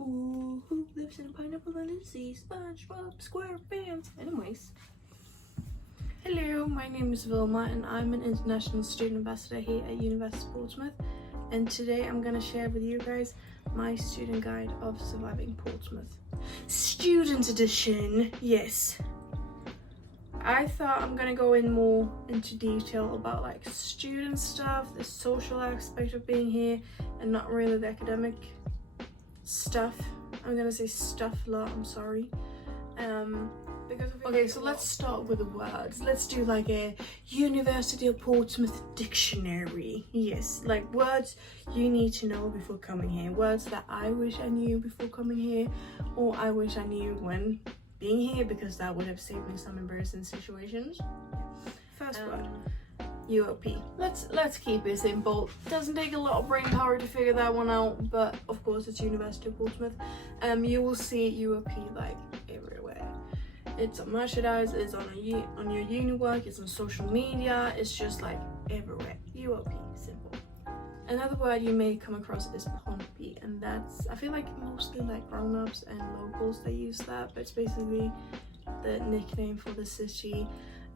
Ooh, who lives in a pineapple under the sea? SpongeBob SquarePants. Anyways. Hello, my name is Vilma and I'm an international student ambassador here at University of Portsmouth. And today I'm going to share with you guys my student guide of surviving Portsmouth. Student edition, yes. I thought I'm gonna go in more into detail about like student stuff, the social aspect of being here, and not really the academic stuff. I'm gonna say stuff a lot, I'm sorry. Okay, so let's start with the words. Let's do like a University of Portsmouth dictionary. Yes, like words you need to know before coming here. Words that I wish I knew before coming here, or I wish I knew when being here, because that would have saved me some embarrassing situations. First word, UOP. Let's keep it simple. Doesn't take a lot of brain power to figure that one out, but of course it's University of Portsmouth. You will see UOP like everywhere. It's on merchandise, it's on your uni work, it's on social media, it's just like everywhere. UOP, simple. Another word you may come across is Pompey, and that's, I feel like mostly like grown-ups and locals they use that, but it's basically the nickname for the city,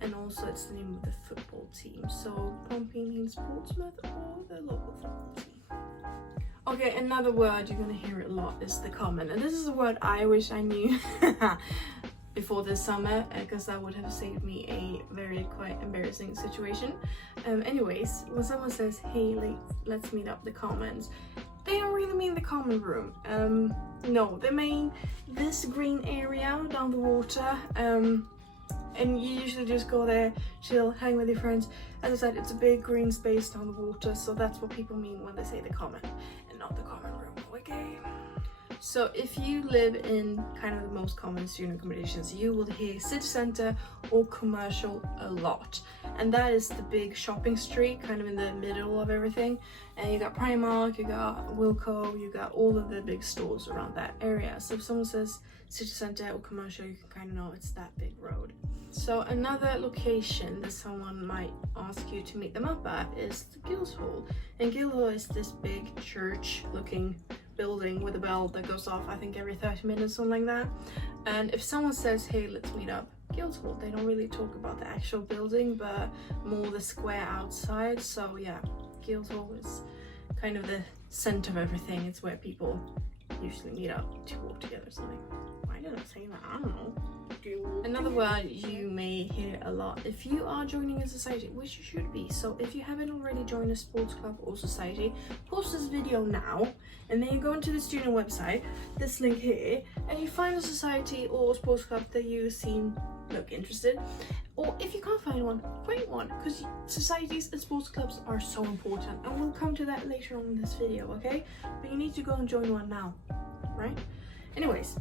and also it's the name of the football team. So Pompey means Portsmouth or the local football team. Okay, another word you're gonna hear a lot is the common, and this is a word I wish I knew before this summer, because that would have saved me a very quite embarrassing situation. Anyways, when someone says, hey, let's meet up the commons, they don't really mean the common room. No, they mean this green area down the water, and you usually just go there, chill, hang with your friends. As I said, it's a big green space down the water, so that's what people mean when they say the common, and not the common room, okay? So if you live in kind of the most common student accommodations, you will hear city centre or commercial a lot. And that is the big shopping street, kind of in the middle of everything. And you got Primark, you got Wilko, you got all of the big stores around that area. So if someone says city centre or commercial, you can kind of know it's that big road. So another location that someone might ask you to meet them up at is the Guildhall. And Guildhall is this big church looking building with a bell that goes off, I think every 30 minutes, something like that. And if someone says, hey, let's meet up Guildhall, they don't really talk about the actual building, but more the square outside. So yeah, Guildhall is kind of the center of everything. It's where people usually meet up to walk together or something. Why did I say that? I don't know. Another word you may hear a lot if you are joining a society, which you should be. So if you haven't already joined a sports club or society, pause this video now and then you go into the student website, this link here, and you find a society or sports club that you look interested. Or if you can't find one, find one, because societies and sports clubs are so important, and we'll come to that later on in this video, okay? But you need to go and join one now, right? Anyways,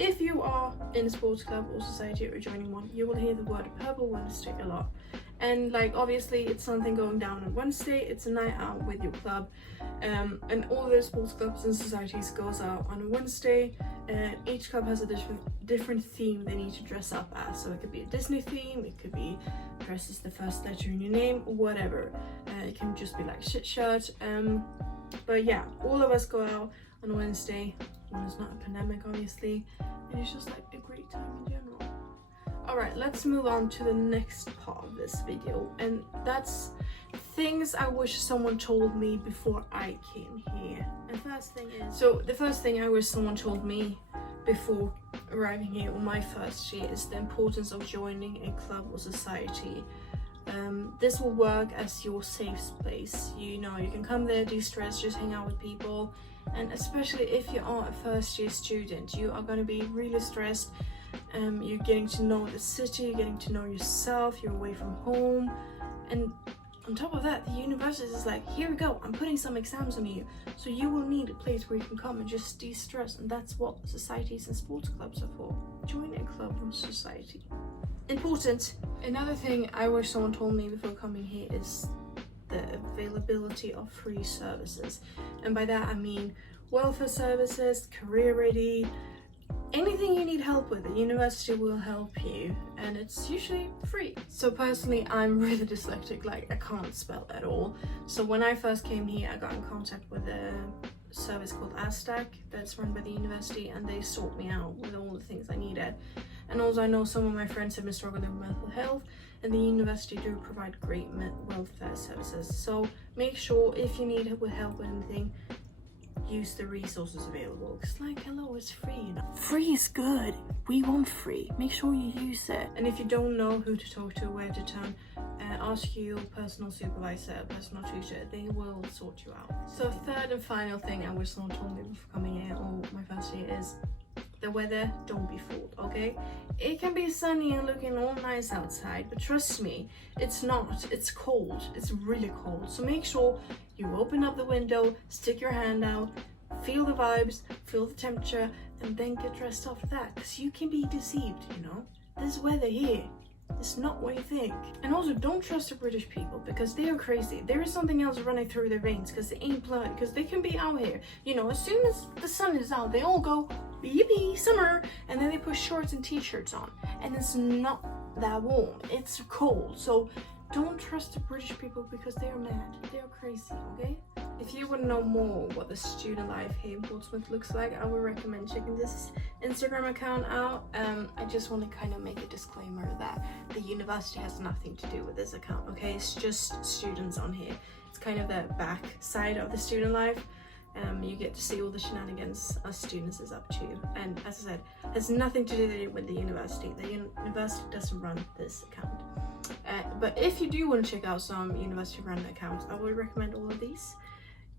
if you are in a sports club or society or joining one, you will hear the word Purple Wednesday a lot. And like obviously it's something going down on Wednesday, it's a night out with your club, and all the sports clubs and societies goes out on a Wednesday, and each club has a different theme they need to dress up as. So it could be a Disney theme, it could be dress as the first letter in your name, or whatever. It can just be like shit shirt, but yeah, all of us go out on a Wednesday when it's not a pandemic, obviously, and it's just like a great time in general. Alright, let's move on to the next part of this video, and that's things I wish someone told me before I came here. And the first thing I wish someone told me before arriving here on my first year is the importance of joining a club or society. This will work as your safe space. You know, you can come there, de-stress, just hang out with people, and especially if you are a first year student, you are going to be really stressed. You're getting to know the city, you're getting to know yourself, you're away from home, and on top of that, the university is like, here we go, I'm putting some exams on you, so you will need a place where you can come and just de-stress, and that's what societies and sports clubs are for. Join a club or society. Important. Another thing I wish someone told me before coming here is the availability of free services, and by that I mean welfare services, career ready, anything you need help with, the university will help you, and it's usually free. So personally, I'm really dyslexic, like I can't spell at all. So when I first came here, I got in contact with a service called Aztec that's run by the university, and they sort me out with all the things I needed. And also I know some of my friends have been struggling with mental health, and the university do provide great welfare services. So make sure if you need help with anything, use the resources available, because like, hello, it's free, you know? Free is good. We want free. Make sure you use it. And if you don't know who to talk to, where to turn, ask your personal supervisor, personal tutor. They will sort you out. So third and final thing I wish someone told me before coming here, or my first year, is the weather. Don't be fooled, okay? It can be sunny and looking all nice outside, but trust me, it's not. It's cold. It's really cold. So make sure you open up the window, stick your hand out, feel the vibes, feel the temperature, and then get dressed after that, because you can be deceived, you know? This weather here, it's not what you think. And also, don't trust the British people, because they are crazy. There is something else running through their veins, because they ain't blood, because they can be out here, you know, as soon as the sun is out, they all go yippee summer, and then they put shorts and t-shirts on, and it's not that warm, it's cold. So don't trust the British people, because they are mad, they are crazy, okay? If you want to know more what the student life here in Portsmouth looks like, I would recommend checking this Instagram account out. I just want to kind of make a disclaimer that the university has nothing to do with this account, okay? It's just students on here. It's kind of the back side of the student life. You get to see all the shenanigans us students is up to, and as I said, it has nothing to do with the university. The university doesn't run this account. But if you do want to check out some university run accounts, I would recommend all of these.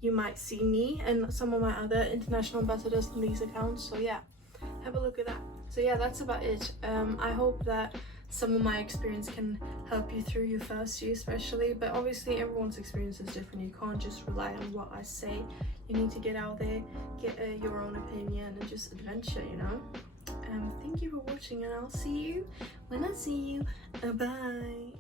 You might see me and some of my other international ambassadors on these accounts, so yeah, have a look at that. So yeah, that's about it. I hope that some of my experience can help you through your first year especially, but obviously everyone's experience is different. You can't just rely on what I say. You need to get out there, get your own opinion, and just adventure, you know? Thank you for watching, and I'll see you when I see you. Bye.